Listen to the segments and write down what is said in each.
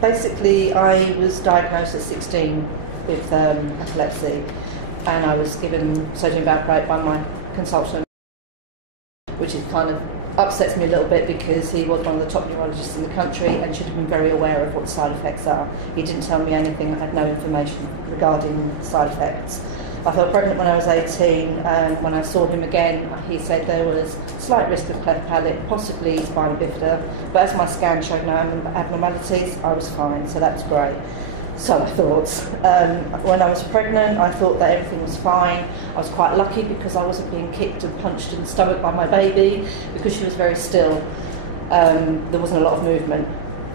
Basically, I was diagnosed at 16 with epilepsy, and I was given sodium valproate by my consultant, which is kind of upsets me a little bit because he was one of the top neurologists in the country and should have been very aware of what the side effects are. He didn't tell me anything. I had no information regarding the side effects. I fell pregnant when I was 18, and when I saw him again, he said there was slight risk of cleft palate, possibly spina bifida, but as my scan showed no abnormalities, I was fine, so that was great. So I thought. When I was pregnant, I thought that everything was fine. I was quite lucky because I wasn't being kicked and punched in the stomach by my baby because she was very still. There wasn't a lot of movement.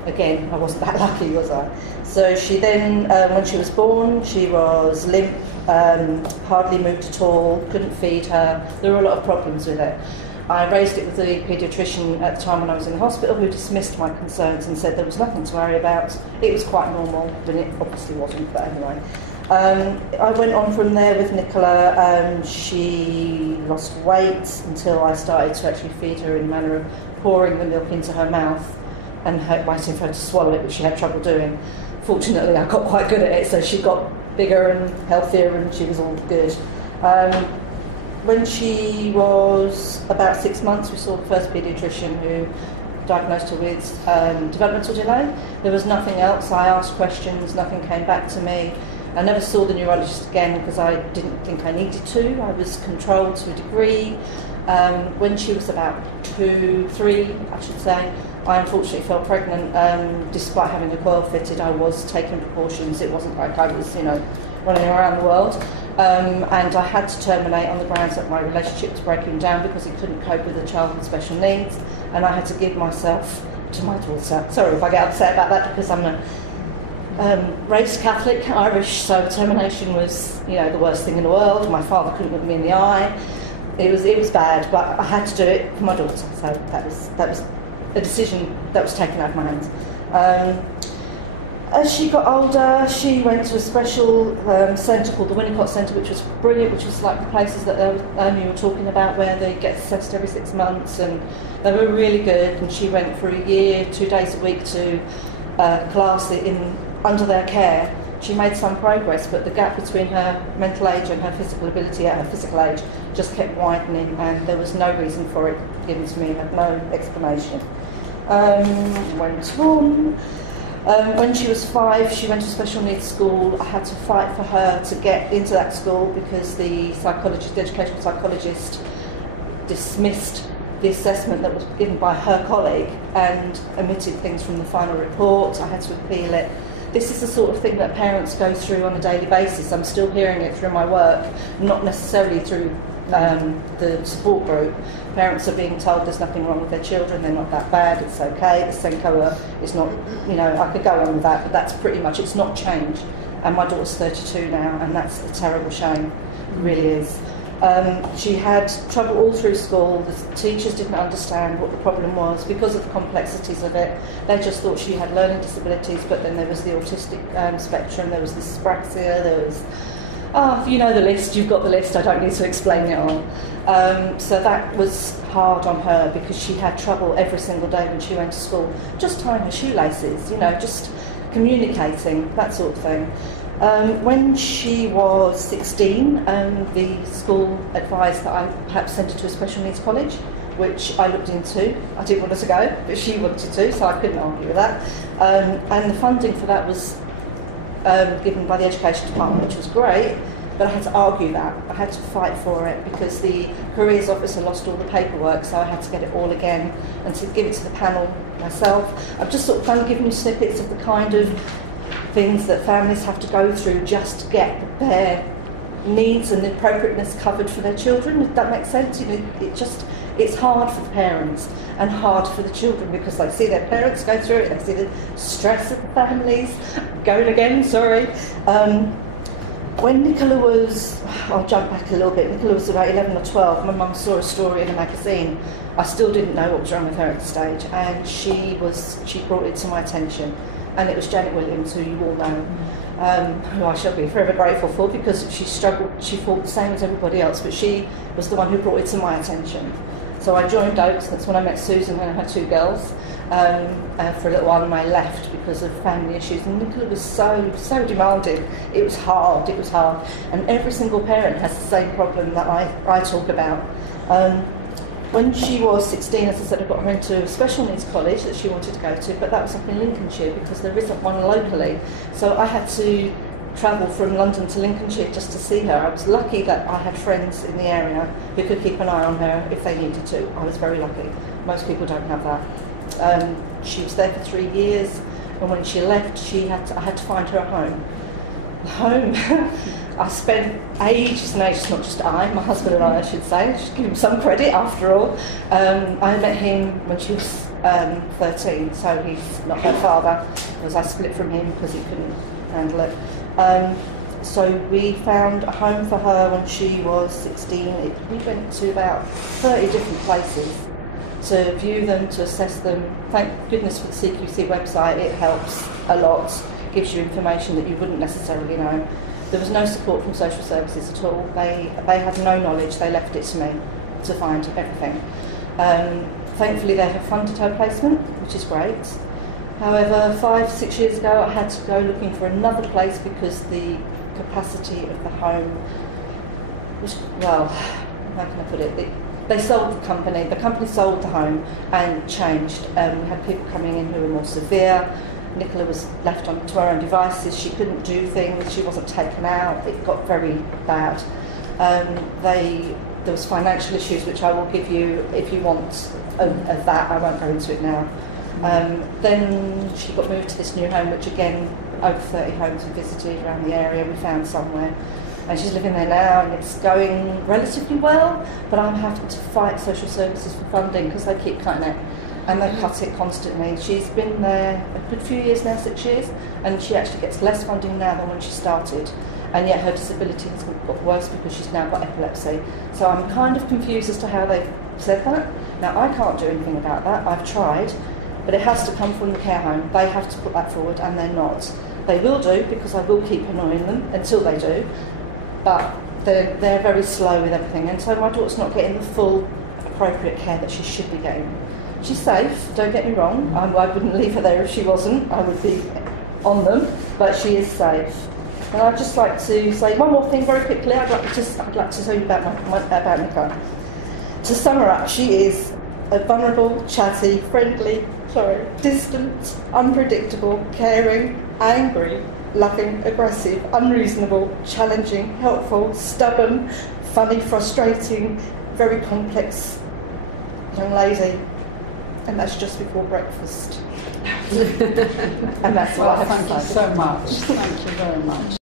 Again, I wasn't that lucky, was I? So she then, when she was born, she was limp, hardly moved at all, couldn't feed her. There were a lot of problems with it. I raised it with the paediatrician at the time when I was in the hospital, who dismissed my concerns and said there was nothing to worry about. It was quite normal, but it obviously wasn't, but anyway. I went on from there with Nicola. She lost weight until I started to actually feed her in a manner of pouring the milk into her mouth and waiting for her to swallow it, which she had trouble doing. Fortunately, I got quite good at it, so she got bigger and healthier and she was all good. When she was about 6 months, we saw the first paediatrician who diagnosed her with developmental delay. There was nothing else. I asked questions, nothing came back to me. I never saw the neurologist again because I didn't think I needed to. I was controlled to a degree. When she was about 2, 3, I should say, I unfortunately fell pregnant. Despite having a coil fitted, I was taking precautions. It wasn't like I was, running around the world. And I had to terminate on the grounds that my relationship was breaking down because he couldn't cope with a child with special needs, and I had to give myself to my daughter. Sorry if I get upset about that because I'm a raised Catholic, Irish, so termination was, the worst thing in the world. My father couldn't look me in the eye. It was bad, but I had to do it for my daughter. So that was a decision that was taken out of my hands. As she got older, she went to a special centre called the Winnicott Centre, which was brilliant, which was like the places that you were talking about where they get assessed every 6 months, and they were really good. And she went for a year, 2 days a week to class under their care. She made some progress, but the gap between her mental age and her physical ability at her physical age just kept widening, and there was no reason for it given to me, had no explanation. Went on. When she was 5, she went to special needs school. I had to fight for her to get into that school because the educational psychologist dismissed the assessment that was given by her colleague and omitted things from the final report. I had to appeal it. This is the sort of thing that parents go through on a daily basis. I'm still hearing it through my work, not necessarily through the support group. Parents are being told there's nothing wrong with their children, they're not that bad, it's okay, the Senkoa is not, I could go on with that, but that's pretty much, it's not changed. And my daughter's 32 now, and that's a terrible shame, it really is. She had trouble all through school. The teachers didn't understand what the problem was because of the complexities of it. They just thought she had learning disabilities, but then there was the autistic spectrum, there was the dyspraxia, there was you know the list, you've got the list, I don't need to explain it all. So that was hard on her because she had trouble every single day when she went to school, just tying her shoelaces, just communicating, that sort of thing. When she was 16, the school advised that I perhaps send her to a special needs college, which I looked into. I didn't want her to go, but she wanted to, so I couldn't argue with that. And the funding for that was given by the education department, which was great, but I had to argue that. I had to fight for it because the careers officer lost all the paperwork, so I had to get it all again and to give it to the panel myself. I've just sort of kind of given you snippets of the kind of things that families have to go through just to get their needs and the appropriateness covered for their children, if that makes sense. It's hard for the parents and hard for the children because they see their parents go through it, they see the stress of the families. Going again, sorry. When Nicola was, I'll jump back a little bit, Nicola was about 11 or 12, my mum saw a story in a magazine. I still didn't know what was wrong with her at the stage, and she brought it to my attention. And it was Janet Williams, who you all know, who I shall be forever grateful for because she struggled, she fought the same as everybody else, but she was the one who brought it to my attention. So I joined Oaks. That's when I met Susan and her 2 girls. For a little while, and I left because of family issues. And Nicola was so demanding. It was hard. And every single parent has the same problem that I talk about. When she was 16, as I said, I got her into a special needs college that she wanted to go to, but that was up in Lincolnshire because there isn't one locally. So I had to travel from London to Lincolnshire just to see her. I was lucky that I had friends in the area who could keep an eye on her if they needed to. I was very lucky. Most people don't have that. She was there for 3 years, and when she left, I had to find her a home. I spent ages and ages, not just my husband and I should say, just give him some credit after all. I met him when she was 13, so he's not her father, because I split from him because he couldn't handle it. So we found a home for her when she was 16. We went to about 30 different places to view them, to assess them. Thank goodness for the CQC website, it helps a lot, gives you information that you wouldn't necessarily know. There was no support from social services at all. They had no knowledge, they left it to me to find everything. Thankfully they have funded her placement, which is great. However, 5-6 years ago I had to go looking for another place because the capacity of the home was, well, how can I put it? They sold the company sold the home and changed. We had people coming in who were more severe. Nicola was left to her own devices. She couldn't do things. She wasn't taken out. It got very bad. There was financial issues, which I will give you if you want of that. I won't go into it now. Then she got moved to this new home, which again, over 30 homes we visited around the area. We found somewhere. And she's living there now, and it's going relatively well, but I'm having to fight social services for funding because they keep cutting it. And they cut it constantly. She's been there a good few years now, 6 years, and she actually gets less funding now than when she started. And yet her disability has got worse because she's now got epilepsy. So I'm kind of confused as to how they've said that. Now, I can't do anything about that. I've tried, but it has to come from the care home. They have to put that forward, and they're not. They will do, because I will keep annoying them until they do, but they're very slow with everything. And so my daughter's not getting the full appropriate care that she should be getting. She's safe, don't get me wrong. I wouldn't leave her there if she wasn't. I would be on them, but she is safe. And I'd just like to say one more thing very quickly. I'd like to tell you about Nicola. To sum her up, she is a vulnerable, chatty, friendly, distant, unpredictable, caring, angry, loving, aggressive, unreasonable, challenging, helpful, stubborn, funny, frustrating, very complex young lady. And that's just before breakfast. And that's what I have to say. Thank you so much. Thank you very much.